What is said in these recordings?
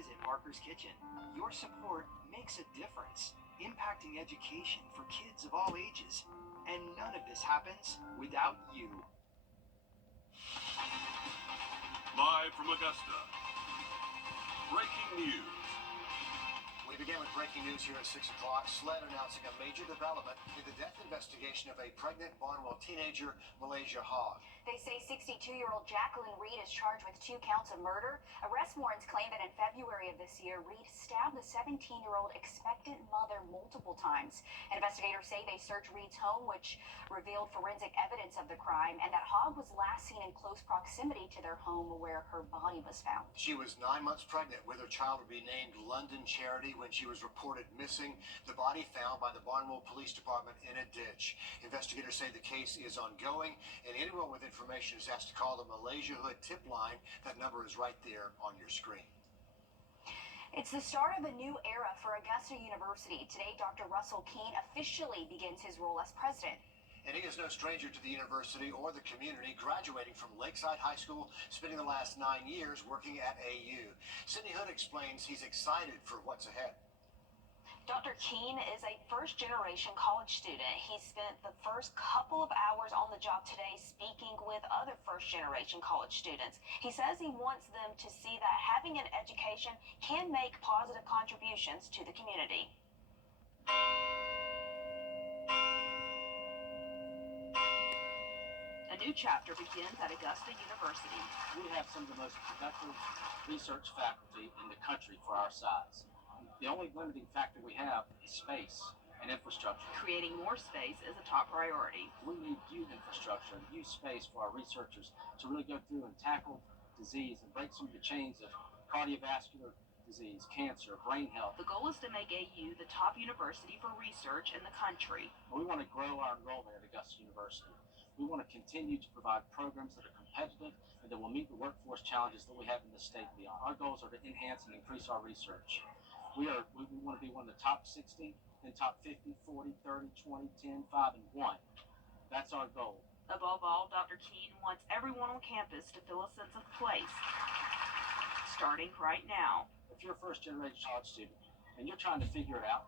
visit Parker's Kitchen. Your support makes a difference, impacting education for kids of all ages. And none of this happens without you. Live from Augusta, breaking news. We begin with breaking news here at 6 o'clock. SLED announcing a major development in the death investigation of a pregnant Barnwell teenager, Malaysia Hogg. They say 62-year-old Jacqueline Reed is charged with 2 counts of murder. Arrest warrants claim that in February of this year, Reed stabbed the 17-year-old expectant mother multiple times. Investigators say they searched Reed's home, which revealed forensic evidence of the crime, and that Hogg was last seen in close proximity to their home where her body was found. She was 9 months pregnant with her child to be named London Charity when she was reported missing. The body found by the Barnwell Police Department in a ditch. Investigators say the case is ongoing, and anyone with information is asked to call the Malaysia Hood tip line. That number is right there on your screen. It's the start of a new era for Augusta University. Today, Dr. Russell Keene officially begins his role as president. And he is no stranger to the university or the community, graduating from Lakeside High School, spending the last 9 years working at AU. Sidney Hood explains he's excited for what's ahead. Dr. Keene is a first-generation college student. He spent the first couple of hours on the job today speaking with other first-generation college students. He says he wants them to see that having an education can make positive contributions to the community. A new chapter begins at Augusta University. We have some of the most productive research faculty in the country for our size. The only limiting factor we have is space and infrastructure. Creating more space is a top priority. We need youth infrastructure and youth space for our researchers to really go through and tackle disease and break some of the chains of cardiovascular disease, cancer, brain health. The goal is to make AU the top university for research in the country. We want to grow our enrollment at Augusta University. We want to continue to provide programs that are competitive and that will meet the workforce challenges that we have in the state and beyond. Our goals are to enhance and increase our research. We want to be one of the top 60, then top 50, 40, 30, 20, 10, 5, and 1. That's our goal. Above all, Dr. Keene wants everyone on campus to feel a sense of place, starting right now. If you're a first-generation college student and you're trying to figure it out,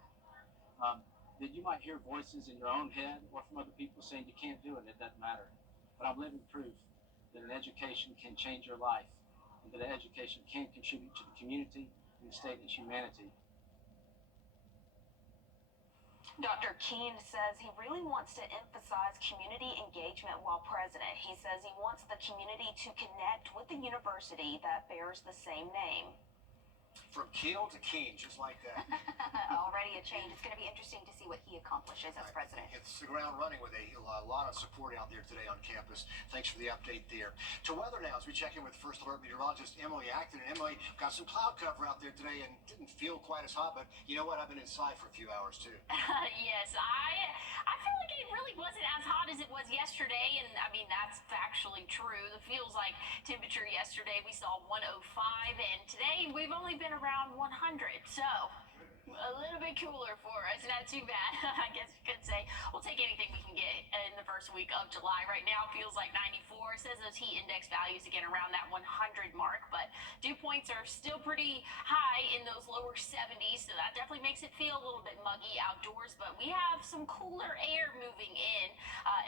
then you might hear voices in your own head or from other people saying you can't do it, and it doesn't matter. But I'm living proof that an education can change your life, and that an education can contribute to the community, and the state, and humanity. Dr. Keene says he really wants to emphasize community engagement while president. He says he wants the community to connect with the university that bears the same name. From Keel to Keene, just like that. Already a change. It's going to be interesting to see what he accomplishes as president. It's the ground running with a lot of support out there today on campus. Thanks for the update there. To weather now, as we check in with First Alert meteorologist Emily Acton. And Emily, got some cloud cover out there today and didn't feel quite as hot, but you know what? I've been inside for a few hours too. Yes, I feel like it really wasn't as hot as it was yesterday, and I mean that's factually true. The feels like temperature yesterday we saw 105, and today we've only been around 100, so a little bit cooler for us. Not too bad, I guess you could say. We'll take anything we can get in the first week of July. Right now it feels like 94. It says those heat index values again around that 100 mark, but dew points are still pretty high in those lower 70s, so that definitely makes it feel a little bit muggy outdoors. But we have some cooler air moving in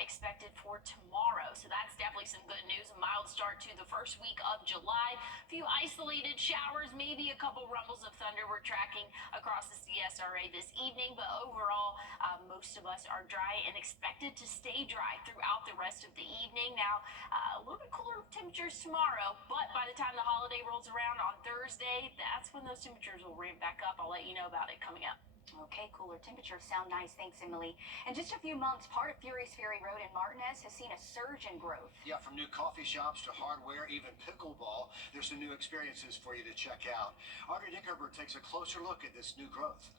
expected for tomorrow, so that's definitely some good news. A mild start to the first week of July. A few isolated showers, maybe a couple rumbles of thunder we're tracking across the CSRA this evening, but overall most of us are dry and expected to stay dry throughout the rest of the evening. Now a little bit cooler temperatures tomorrow, but by the time the holiday rolls around on Thursday, that's when those temperatures will ramp back up. I'll let you know about it coming up. Okay, cooler temperatures sound nice. Thanks, Emily. In just a few months, part of Furys Ferry Road in Martinez has seen a surge in growth. Yeah, from new coffee shops to hardware, even pickleball, there's some new experiences for you to check out. Audrey Dickerberg takes a closer look at this new growth.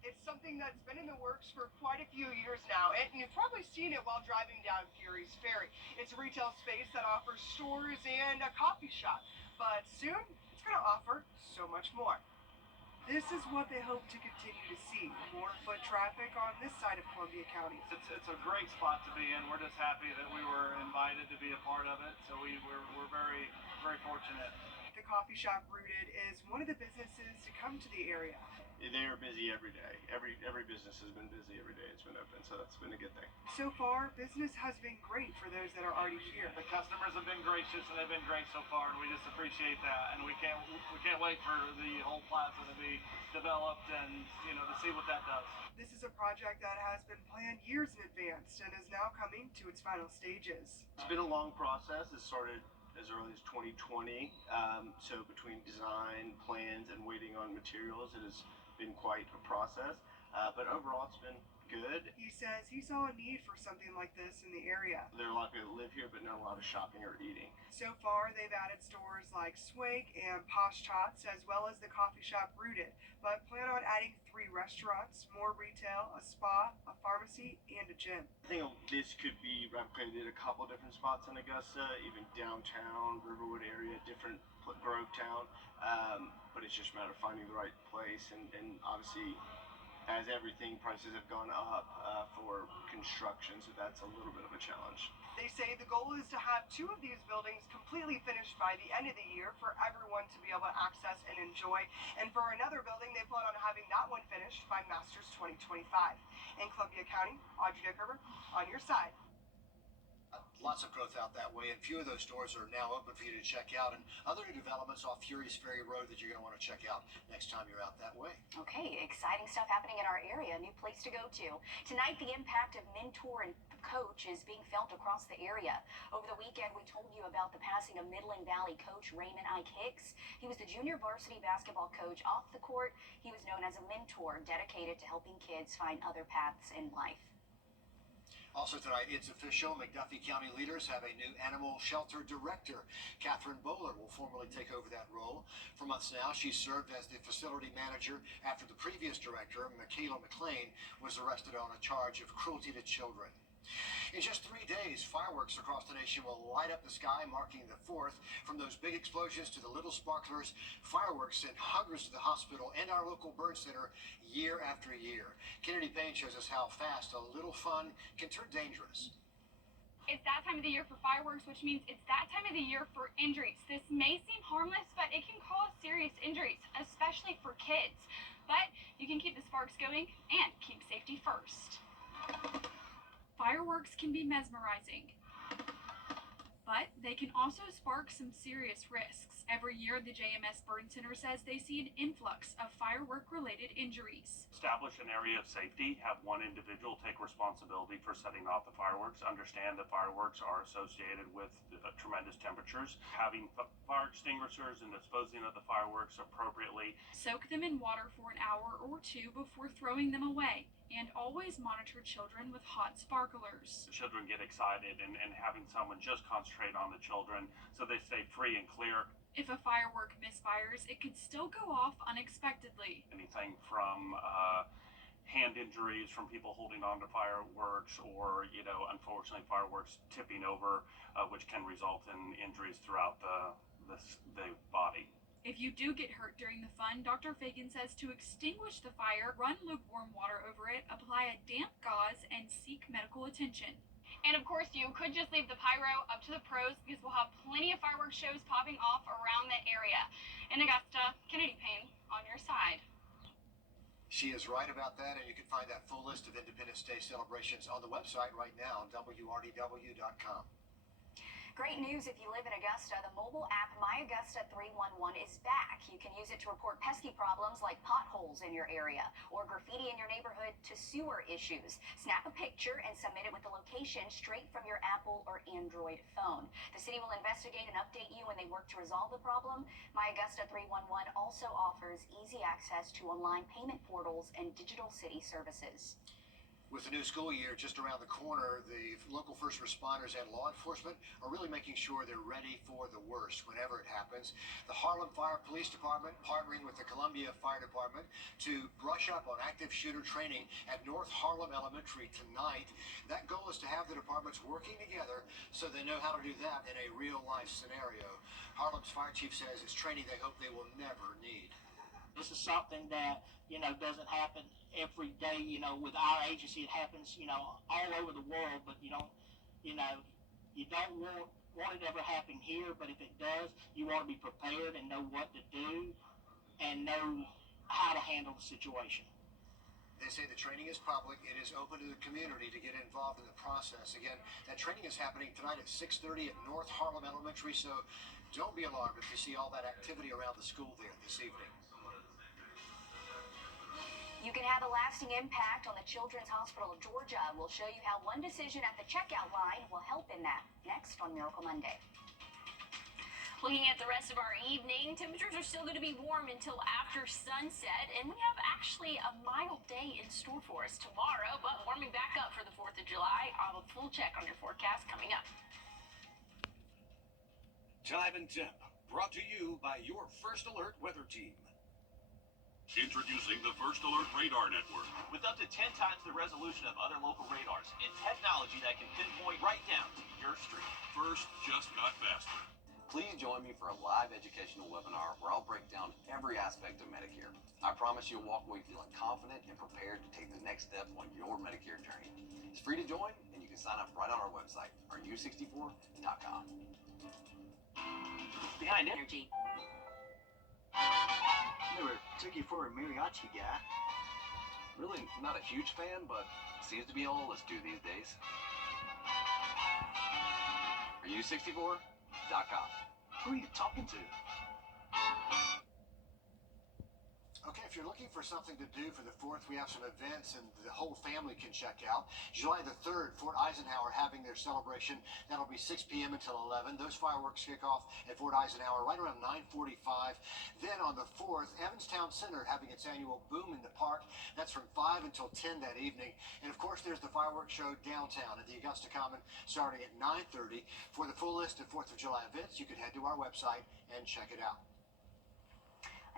It's something that's been in the works for quite a few years now, and you've probably seen it while driving down Furys Ferry. It's a retail space that offers stores and a coffee shop, but soon it's going to offer so much more. This is what they hope to continue to see, more foot traffic on this side of Columbia County. It's a great spot to be in. We're just happy that we were invited to be a part of it, so we're very, very fortunate. The coffee shop Wrdw is one of the businesses to come to the area. They are busy every day. Every business has been busy every day it's been open, so that's been a good thing. So far, business has been great for those that are already here. The customers have been gracious and they've been great so far, and we just appreciate that. And we can't wait for the whole plaza to be developed and to see what that does. This is a project that has been planned years in advance and is now coming to its final stages. It's been a long process. It started as early as 2020. So between design, plans, and waiting on materials, it has been quite a process. But overall, it's been good. He says he saw a need for something like this in the area. There are a lot of people that live here, but not a lot of shopping or eating. So far, they've added stores like Swig and Posh Tots, as well as the coffee shop Wrdw, but plan on adding 3 restaurants, more retail, a spa, a pharmacy, and a gym. I think this could be replicated at a couple different spots in Augusta, even downtown, Riverwood area, different Grovetown. But it's just a matter of finding the right place, and obviously, as everything, prices have gone up for construction, so that's a little bit of a challenge. They say the goal is to have 2 of these buildings completely finished by the end of the year for everyone to be able to access and enjoy. And for another building, they plan on having that one finished by Masters 2025. In Columbia County, Audrey Dickerver, on your side. Lots of growth out that way, and few of those stores are now open for you to check out. And other new developments off Furious Ferry Road that you're going to want to check out next time you're out that way. Okay, exciting stuff happening in our area. A new place to go to. Tonight, the impact of mentor and coach is being felt across the area. Over the weekend, we told you about the passing of Midland Valley coach Raymond Ike Hicks. He was the junior varsity basketball coach off the court. He was known as a mentor dedicated to helping kids find other paths in life. Also tonight, it's official. McDuffie County leaders have a new animal shelter director. Catherine Bowler will formally take over that role. For months now, she served as the facility manager after the previous director, Michaela McLean, was arrested on a charge of cruelty to children. In just 3 days, fireworks across the nation will light up the sky, marking the 4th. From those big explosions to the little sparklers, fireworks send hundreds to the hospital and our local burn center year after year. Kennedy Payne shows us how fast a little fun can turn dangerous. It's that time of the year for fireworks, which means it's that time of the year for injuries. This may seem harmless, but it can cause serious injuries, especially for kids. But you can keep the sparks going and keep safety first. Fireworks can be mesmerizing, but they can also spark some serious risks. Every year, the JMS Burn Center says they see an influx of firework-related injuries. Establish an area of safety, have one individual take responsibility for setting off the fireworks, understand that fireworks are associated with tremendous temperatures, having fire extinguishers and disposing of the fireworks appropriately. Soak them in water for an hour or 2 before throwing them away. And always monitor children with hot sparklers. The children get excited, and having someone just concentrate on the children so they stay free and clear. If a firework misfires, it could still go off unexpectedly. Anything from hand injuries from people holding on to fireworks, or unfortunately fireworks tipping over, which can result in injuries throughout the body. If you do get hurt during the fun, Dr. Fagan says to extinguish the fire, run lukewarm water over it, apply a damp gauze, and seek medical attention. And of course, you could just leave the pyro up to the pros, because we'll have plenty of fireworks shows popping off around the area. In Augusta, Kennedy Payne, on your side. She is right about that, and you can find that full list of Independence Day celebrations on the website right now, wrdw.com. Great news if you live in Augusta. The mobile app My Augusta 311 is back. You can use it to report pesky problems like potholes in your area or graffiti in your neighborhood to sewer issues. Snap a picture and submit it with the location straight from your Apple or Android phone. The city will investigate and update you when they work to resolve the problem. My Augusta 311 also offers easy access to online payment portals and digital city services. With the new school year just around the corner, the local first responders and law enforcement are really making sure they're ready for the worst whenever it happens. The Harlem Fire Police Department partnering with the Columbia Fire Department to brush up on active shooter training at North Harlem Elementary tonight. That goal is to have the departments working together so they know how to do that in a real-life scenario. Harlem's fire chief says it's training they hope they will never need. This is something that, doesn't happen every day, with our agency. It happens, all over the world, but you You don't want it ever happen here, but if it does, you want to be prepared and know what to do and know how to handle the situation. They say the training is public. It is open to the community to get involved in the process. Again, that training is happening tonight at 6:30 at North Harlem Elementary, so don't be alarmed if you see all that activity around the school there this evening. You can have a lasting impact on the Children's Hospital of Georgia. We'll show you how one decision at the checkout line will help in that. Next on Miracle Monday. Looking at the rest of our evening, temperatures are still going to be warm until after sunset, and we have actually a mild day in store for us tomorrow, but warming back up for the 4th of July. I'll have a full check on your forecast coming up. Time and Temp, brought to you by your First Alert weather team. Introducing the First Alert Radar Network. With up to 10 times the resolution of other local radars and technology that can pinpoint right down to your street. First just got faster. Please join me for a live educational webinar where I'll break down every aspect of Medicare. I promise you'll walk away feeling confident and prepared to take the next step on your Medicare journey. It's free to join, and you can sign up right on our website, rdu64.com. Behind Energy. Never took you for a mariachi guy. Really not a huge fan, but seems to be all of us do these days. rdu64.com. Who are you talking to? Okay, if you're looking for something to do for the 4th, we have some events and the whole family can check out. July the 3rd, Fort Eisenhower having their celebration. That'll be 6 p.m. until 11. Those fireworks kick off at Fort Eisenhower right around 9:45. Then on the 4th, Evanstown Center having its annual Boom in the Park. That's from 5 until 10 that evening. And of course, there's the fireworks show downtown at the Augusta Common starting at 9:30. For the full list of 4th of July events, you can head to our website and check it out.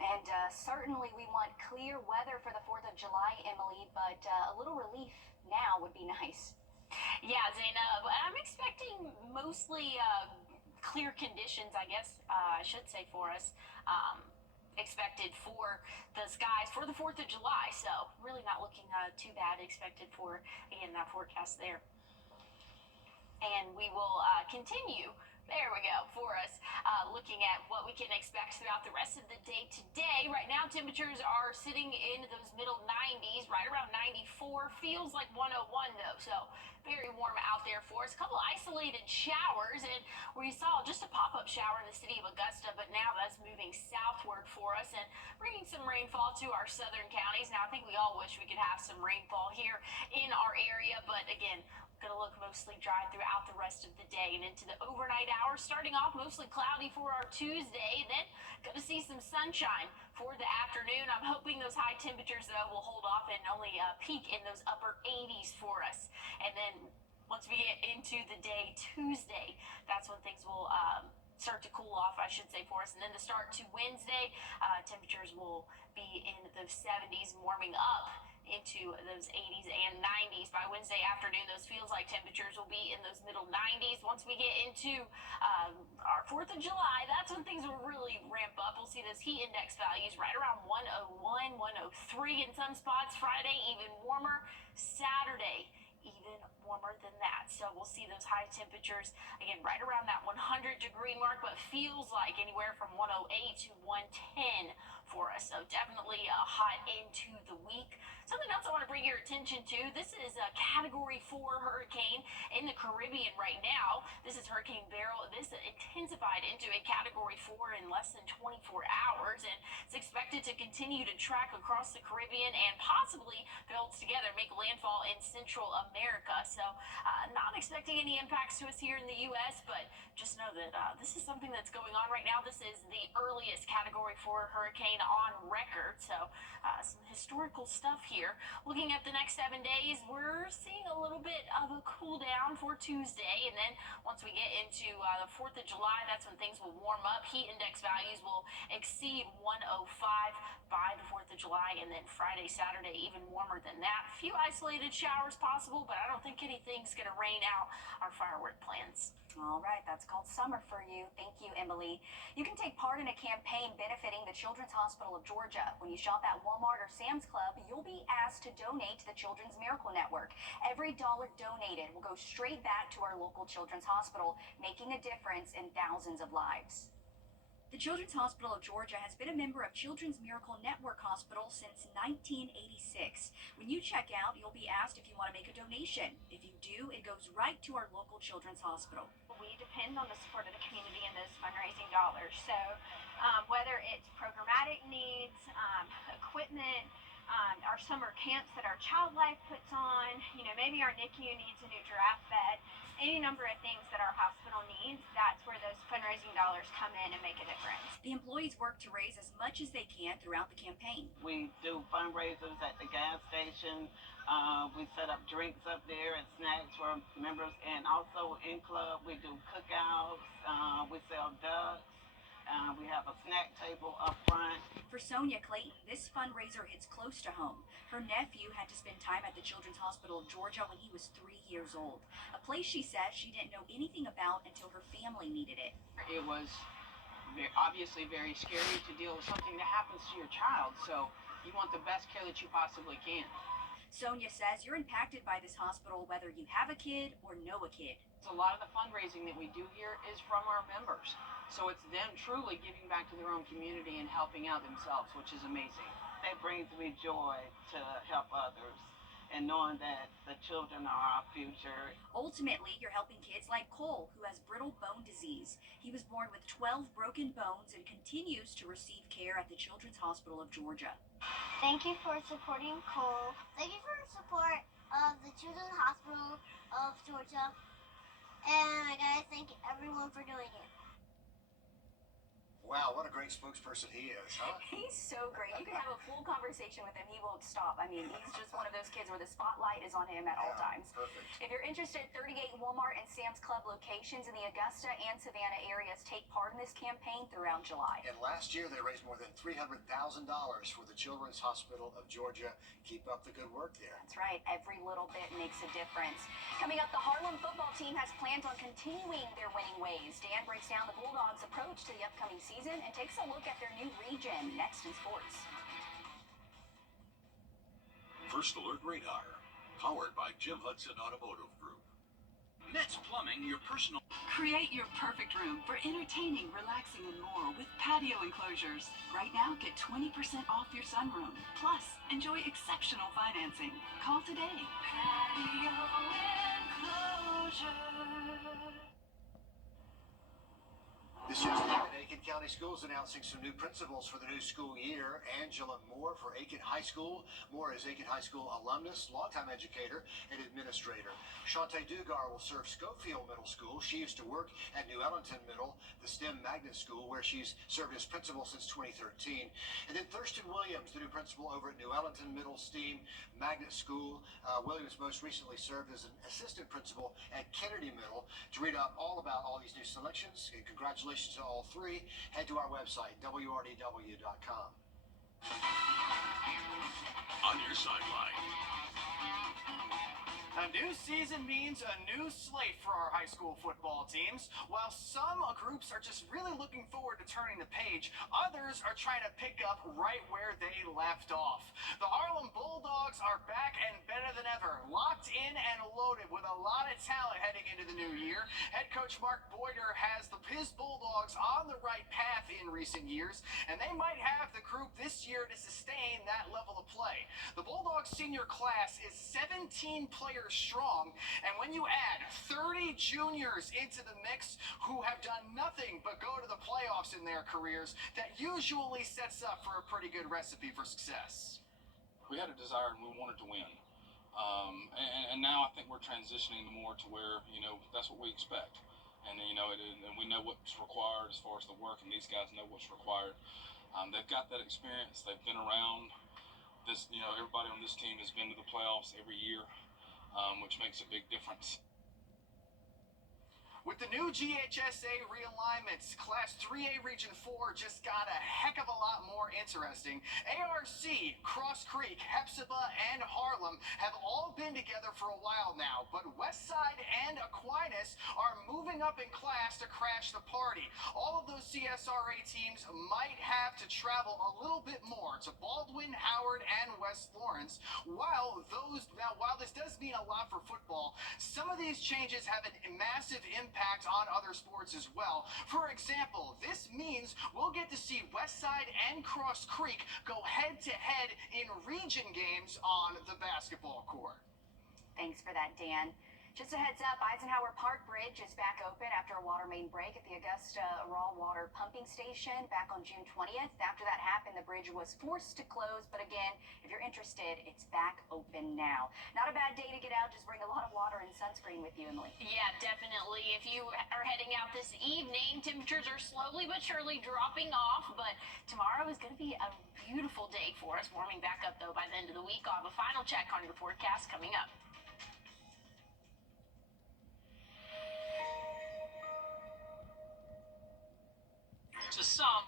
And certainly we want clear weather for the 4th of July, Emily, but a little relief now would be nice. Yeah, Zainab, I'm expecting mostly clear conditions, I guess I should say, for us. Expected for the skies for the 4th of July, so really not looking too bad expected for, again, that forecast there. And we will continue. There we go, for us, looking at what we can expect throughout the rest of the day today. Right now, temperatures are sitting in those middle 90s, right around 94. Feels like 101, though, so very warm out there for us. A couple isolated showers, and we saw just a pop-up shower in the city of Augusta, but now that's moving southward for us and bringing some rainfall to our southern counties. Now, I think we all wish we could have some rainfall here in our area, but again, going to look mostly dry throughout the rest of the day and into the overnight hours. Starting off mostly cloudy for our Tuesday, then going to see some sunshine for the afternoon. I'm hoping those high temperatures, though, will hold off and only peak in those upper 80s for us. And then once we get into the day Tuesday, that's when things will start to cool off, I should say, for us. And then the start to Wednesday, temperatures will be in those 70s, warming up into those 80s and 90s. By Wednesday afternoon, those feels like temperatures will be in those middle 90s. Once we get into our 4th of July, that's when things will really ramp up. We'll see those heat index values right around 101, 103 in some spots. Friday, even warmer. Saturday, even warmer than that. So we'll see those high temperatures, again, right around that 100-degree mark, but feels like anywhere from 108 to 110 for us. So definitely hot into the week. Something else I want to bring your attention to, this is a Category 4 hurricane in the Caribbean right now. This is Hurricane Beryl. This intensified into a Category 4 in less than 24 hours, and it's expected to continue to track across the Caribbean and possibly, if it holds together, make landfall in Central America. So not expecting any impacts to us here in the U.S., but just know that this is something that's going on right now. This is the earliest Category 4 hurricane on record, so some historical stuff here. Looking at the next 7 days, we're seeing a little bit of a cool down for Tuesday, and then once we get into the 4th of July, that's when things will warm up. Heat index values will exceed 105 by the 4th of July, and then Friday, Saturday, even warmer than that. A few isolated showers possible, but I don't think anything's going to rain out our firework plans. All right, that's It's called Summer for You. Thank you, Emily. You can take part in a campaign benefiting the Children's Hospital of Georgia. When you shop at Walmart or Sam's Club, you'll be asked to donate to the Children's Miracle Network. Every dollar donated will go straight back to our local children's hospital, making a difference in thousands of lives. The Children's Hospital of Georgia has been a member of Children's Miracle Network Hospital since 1986. When you check out, you'll be asked if you want to make a donation. If you do, it goes right to our local children's hospital. We depend on the support of the community in those fundraising dollars. So whether it's programmatic needs, equipment, our summer camps that our Child Life puts on, maybe our NICU needs a new giraffe bed, any number of things that our hospital needs, that's where those fundraising dollars come in and make a difference. The employees work to raise as much as they can throughout the campaign. We do fundraisers at the gas station. We set up drinks up there and snacks for members, and also in club we do cookouts. We sell ducks. We have a snack table up front. For Sonia Clayton, this fundraiser hits close to home. Her nephew had to spend time at the Children's Hospital of Georgia when he was 3 years old, a place she says she didn't know anything about until her family needed it. It was obviously very scary to deal with something that happens to your child, so you want the best care that you possibly can. Sonia says you're impacted by this hospital whether you have a kid or know a kid. A lot of the fundraising that we do here is from our members. So it's them truly giving back to their own community and helping out themselves, which is amazing. It brings me joy to help others and knowing that the children are our future. Ultimately, you're helping kids like Cole, who has brittle bone disease. He was born with 12 broken bones and continues to receive care at the Children's Hospital of Georgia. Thank you for supporting Cole. Thank you for the support of the Children's Hospital of Georgia. And I gotta thank everyone for doing it. Wow, what a great spokesperson he is, huh? He's so great. You can have a full conversation with him. He won't stop. I mean, he's just one of those kids where the spotlight is on him at all times. Perfect. If you're interested, 38 Walmart and Sam's Club locations in the Augusta and Savannah areas take part in this campaign throughout July. And last year, they raised more than $300,000 for the Children's Hospital of Georgia. Keep up the good work there. That's right. Every little bit makes a difference. Coming up, the Harlem football team has plans on continuing their winning ways. Dan breaks down the Bulldogs' approach to the upcoming season and takes a look at their new region next in sports. First Alert Radar, powered by Jim Hudson Automotive Group. Nets Plumbing, your personal. Create your perfect room for entertaining, relaxing, and more with patio enclosures. Right now, get 20% off your sunroom. Plus, enjoy exceptional financing. Call today. Patio enclosure. This year's Aiken County Schools announcing some new principals for the new school year. Angela Moore for Aiken High School. Moore is Aiken High School alumnus, longtime educator, and administrator. Shantae Dugar will serve Schofield Middle School. She used to work at New Ellington Middle, the STEM magnet school, where she's served as principal since 2013. And then Thurston Williams, the new principal over at New Ellington Middle STEAM Magnet School. Williams most recently served as an assistant principal at Kennedy Middle. To read up all about all these new selections, and congratulations to all three, head to our website, wrdw.com. On your sideline. A new season means a new slate for our high school football teams. While some groups are just really looking forward to turning the page, others are trying to pick up right where they left off. The Harlem Bulldogs are back and better than ever, locked in and loaded with a lot of talent heading into the new year. Head coach Mark Boyder has his Bulldogs on the right path in recent years, and they might have the group this year to sustain that level of play. The Bulldogs senior class is 17 players strong, and when you add 30 juniors into the mix who have done nothing but go to the playoffs in their careers, that usually sets up for a pretty good recipe for success. We had a desire and we wanted to win, and now I think we're transitioning more to where that's what we expect, and and we know what's required as far as the work, and these guys know what's required. They've got that experience. They've been around this. Everybody on this team has been to the playoffs every year. Which makes a big difference. With the new GHSA realignments, Class 3A Region 4 just got a heck of a lot more interesting. ARC, Cross Creek, Hepzibah, and Harlem have all been together for a while now, but Westside and Aquinas are moving up in class to crash the party. All of those CSRA teams might have to travel a little bit more to Baldwin, Howard, and West Lawrence. While this does mean a lot for football, some of these changes have a massive impact on other sports as well. For example, this means we'll get to see Westside and Cross Creek go head-to-head in region games on the basketball court. Thanks for that, Dan. Just a heads up, Eisenhower Park Bridge is back open after a water main break at the Augusta Raw Water Pumping Station back on June 20th. After that happened, the bridge was forced to close, but again, if you're interested, it's back open now. Not a bad day to get out. Just bring a lot of water and sunscreen with you, Emily. Yeah, definitely. If you are heading out this evening, temperatures are slowly but surely dropping off, but tomorrow is going to be a beautiful day for us, warming back up, though, by the end of the week. I'll have a final check on your forecast coming up. To some,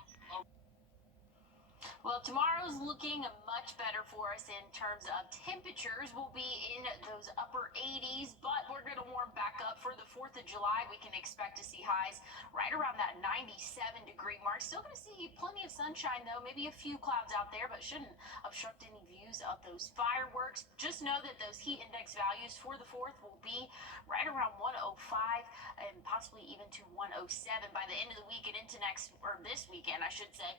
well, tomorrow's looking much better for us in terms of temperatures. We'll be in those upper 80s, but we're going to warm back up for the 4th of July. We can expect to see highs right around that 97-degree mark. Still going to see plenty of sunshine, though. Maybe a few clouds out there, but shouldn't obstruct any views of those fireworks. Just know that those heat index values for the 4th will be right around 105 and possibly even to 107 by the end of the week and into this weekend, I should say.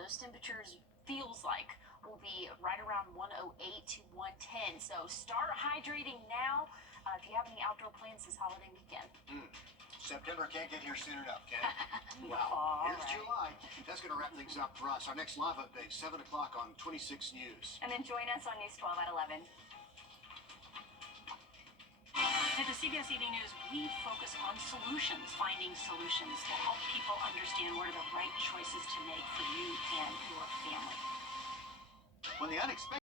Those temperatures feels like will be right around 108 to 110. So start hydrating now if you have any outdoor plans this holiday weekend. September can't get here soon enough, can it? Wow. Here's July. That's going to wrap things up for us. Our next live update, 7 o'clock on 26 News. And then join us on News 12 at 11. At the CBS Evening News, we focus on solutions, finding solutions to help people understand what are the right choices to make for you and your family. When the unexpected